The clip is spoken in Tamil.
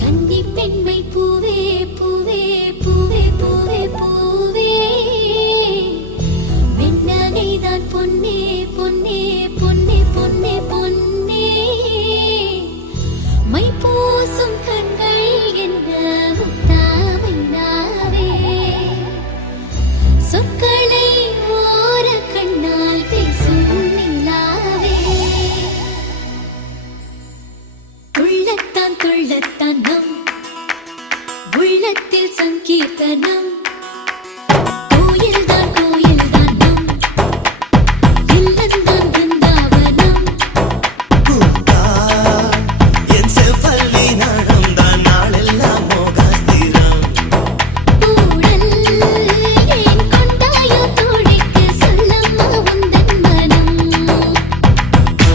கன்னி பெண்மை பூவே பூவே பூவே பூவே பூவே வெண்ணகைதான் பொன்னே பொன்னே பொன்னே பொன்னே பொன்னே மை பூசும் கண்கள் என்ன முத்தாவைனாவே சொற்களை ஓர கண்ணால் பேசும் நிலாவே துள்ளத்தான் துள்ளத்தான் நம் உள்ளத்தில் சங்கீர்த்தனம்